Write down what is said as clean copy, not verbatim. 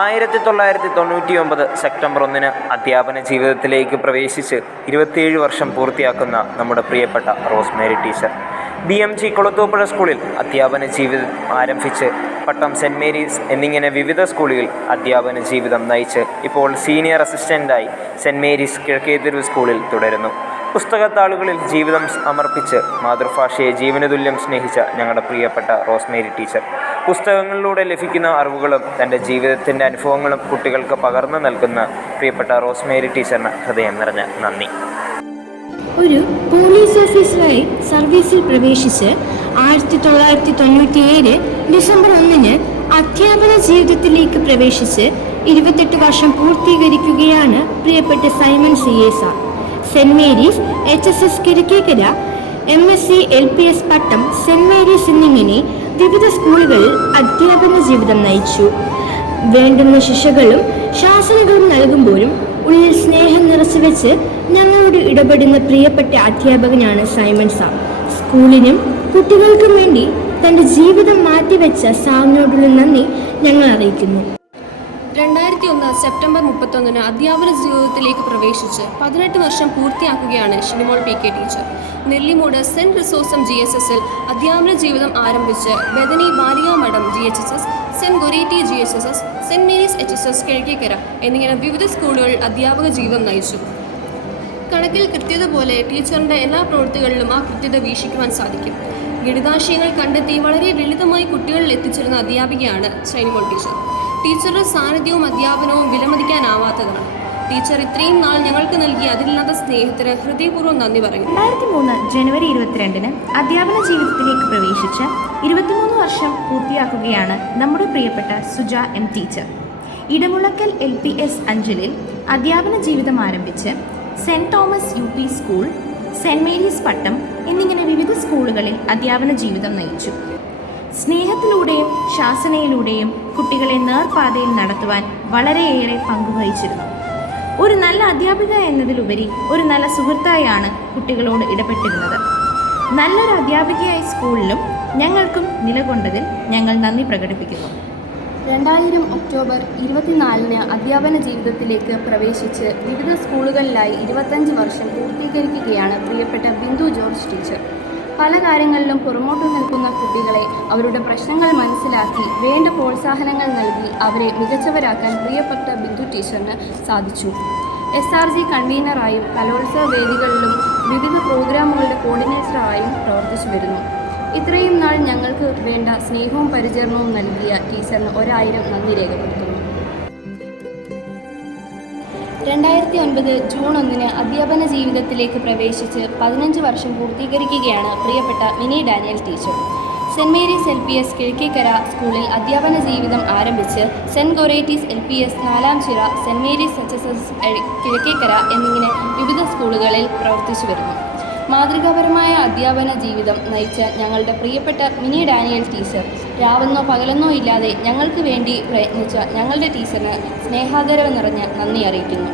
1999 September 1 അധ്യാപന ജീവിതത്തിലേക്ക് പ്രവേശിച്ച് 27 വർഷം പൂർത്തിയാക്കുന്ന നമ്മുടെ പ്രിയപ്പെട്ട റോസ്മേരി ടീച്ചർ BMG കൊളുത്തൂപ്പുഴ സ്കൂളിൽ അധ്യാപന ജീവിതം ആരംഭിച്ച് പട്ടം സെൻറ് മേരീസ് എന്നിങ്ങനെ വിവിധ സ്കൂളുകളിൽ അധ്യാപന ജീവിതം നയിച്ച് ഇപ്പോൾ സീനിയർ അസിസ്റ്റൻ്റായി സെൻറ് മേരീസ് കിഴക്കേതെരുവ് സ്കൂളിൽ തുടരുന്നു. പുസ്തകത്താളുകളിൽ ജീവിതം സമർപ്പിച്ച് മാതൃഭാഷയെ ജീവനതുല്യം സ്നേഹിച്ച ഞങ്ങളുടെ പ്രിയപ്പെട്ട റോസ്മേരി ടീച്ചർ പുസ്തകങ്ങളിലൂടെ ലഭിക്കുന്ന അറിവുകളും തൻ്റെ ജീവിതത്തിൻ്റെ അനുഭവങ്ങളും കുട്ടികൾക്ക് പകർന്നു നൽകുന്ന പ്രിയപ്പെട്ട റോസ്മേരി ടീച്ചറിന് ഹൃദയം നിറഞ്ഞ നന്ദി. ഒരു പോലീസ് ഓഫീസറായി സർവീസിൽ പ്രവേശിച്ച് 1997 ഡിസംബർ 1 അധ്യാപന ജീവിതത്തിലേക്ക് പ്രവേശിച്ച് 28 വർഷം പൂർത്തീകരിക്കുകയാണ് പ്രിയപ്പെട്ട Simon CA sir. Saint Mary's HSS Kizhakkekkara, MSc LPS Pattom, saint Mary's എന്നിങ്ങനെ വിവിധ സ്കൂളുകളിൽ അധ്യാപന ജീവിതം നയിച്ചു. വേണ്ടുന്ന ശിക്ഷകളും ശാസനകളും നൽകുമ്പോഴും ഉള്ളിൽ സ്നേഹം നിറച്ചു വെച്ച് ഞങ്ങളോട് ഇടപെടുന്ന പ്രിയപ്പെട്ട അധ്യാപകനാണ് സൈമൺ സാർ. സ്കൂളിനും കുട്ടികൾക്കും വേണ്ടി തൻ്റെ ജീവിതം മാറ്റിവെച്ച സാറിനോടുള്ള നന്ദി ഞങ്ങൾ അറിയിക്കുന്നു. 2001 സെപ്റ്റംബർ 31 അധ്യാപന ജീവിതത്തിലേക്ക് പ്രവേശിച്ച് 18 വർഷം പൂർത്തിയാക്കുകയാണ് Shinimol PK teacher. Nellimoodu saint റിസോസം GSSൽ അധ്യാപന ജീവിതം ആരംഭിച്ച് Bethany Balika Madhom GHSS, saint Goretti GHSS, saint Mary's HSS Kizhakkekara എന്നിങ്ങനെ വിവിധ സ്കൂളുകളിൽ അധ്യാപക ജീവിതം നയിച്ചു. കണക്കിൽ കൃത്യത പോലെ ടീച്ചറിൻ്റെ എല്ലാ പ്രവൃത്തികളിലും ആ കൃത്യത വീക്ഷിക്കുവാൻ സാധിക്കും. ഗണിതാശയങ്ങൾ കണ്ടെത്തി വളരെ ലളിതമായി കുട്ടികളിൽ എത്തിച്ചിരുന്ന അധ്യാപികയാണ് ഷിനിമോൾ ടീച്ചർ. ടീച്ചറുടെ സാന്നിധ്യവും അധ്യാപനവും വിലമതിക്കാനാവാത്തതാണ്. ടീച്ചർ ഇത്രയും നാൾ ഞങ്ങൾക്ക് നൽകിയ അതിരില്ലാത്ത സ്നേഹത്തിന് ഹൃദയപൂർവ്വം നന്ദി പറയുന്നു. 2003 ജനുവരി 22 അധ്യാപന ജീവിതത്തിലേക്ക് പ്രവേശിച്ച് 23 വർഷം പൂർത്തിയാക്കുകയാണ് നമ്മുടെ പ്രിയപ്പെട്ട Suja M teacher. Idamulakkal LPS 5 അധ്യാപന ജീവിതം ആരംഭിച്ച് saint Thomas UP school, saint Mary's Pattom എന്നിങ്ങനെ വിവിധ സ്കൂളുകളിൽ അധ്യാപന ജീവിതം നയിച്ചു. സ്നേഹത്തിലൂടെയും ശാസനയിലൂടെയും കുട്ടികളെ നേർപാതയിൽ നടത്തുവാൻ വളരെയേറെ പങ്കുവഹിച്ചിരുന്നു. ഒരു നല്ല അധ്യാപിക എന്നതിലുപരി ഒരു നല്ല സുഹൃത്തായാണ് കുട്ടികളോട് ഇടപെട്ടിരുന്നത്. നല്ലൊരു അധ്യാപികയായി സ്കൂളിലും ഞങ്ങൾക്കും നിലകൊണ്ടതിൽ ഞങ്ങൾ നന്ദി പ്രകടിപ്പിക്കുന്നു. 2000 ഒക്ടോബർ 24 അധ്യാപന ജീവിതത്തിലേക്ക് പ്രവേശിച്ച് വിവിധ സ്കൂളുകളിലായി 25 വർഷം പൂർത്തീകരിക്കുകയാണ് പ്രിയപ്പെട്ട ബിന്ദു ജോർജ് ടീച്ചർ. പല കാര്യങ്ങളിലും പുറമോട്ട് നിൽക്കുന്ന കുട്ടികളെ അവരുടെ പ്രശ്നങ്ങൾ മനസ്സിലാക്കി വേണ്ട പ്രോത്സാഹനങ്ങൾ നൽകി അവരെ മികച്ചവരാക്കാൻ പ്രിയപ്പെട്ട ബിന്ദു ടീച്ചറിന് സാധിച്ചു. SRG കൺവീനറായും കലോത്സവ വേദികളിലും വിവിധ പ്രോഗ്രാമുകളുടെ കോർഡിനേറ്ററായും പ്രവർത്തിച്ചു വരുന്നു. ഇത്രയും നാൾ ഞങ്ങൾക്ക് വേണ്ട സ്നേഹവും പരിചരണവും നൽകിയ ടീച്ചറിന് 1000 നന്ദി രേഖപ്പെടുത്തുന്നു. 2009 ജൂൺ 1 അധ്യാപന ജീവിതത്തിലേക്ക് പ്രവേശിച്ച് 15 വർഷം പൂർത്തീകരിക്കുകയാണ് പ്രിയപ്പെട്ട Mini Daniel teacher. Saint Mary's LPS Kizhakkekara സ്കൂളിൽ അധ്യാപന ജീവിതം ആരംഭിച്ച് saint Goretti's LPS Nalamchira, saint Mary's HSS Kizhakkekara എന്നിങ്ങനെ വിവിധ സ്കൂളുകളിൽ പ്രവർത്തിച്ചു വരുന്നു. മാതൃകാപരമായ അധ്യാപന ജീവിതം നയിച്ച ഞങ്ങളുടെ പ്രിയപ്പെട്ട മിനി ഡാനിയൽ ടീച്ചർ രാവെന്നോ പകലെന്നോ ഇല്ലാതെ ഞങ്ങൾക്ക് വേണ്ടി പ്രയത്നിച്ച ഞങ്ങളുടെ ടീച്ചറിന് സ്നേഹാദരവ് നിറഞ്ഞ നന്ദി അറിയിക്കുന്നു.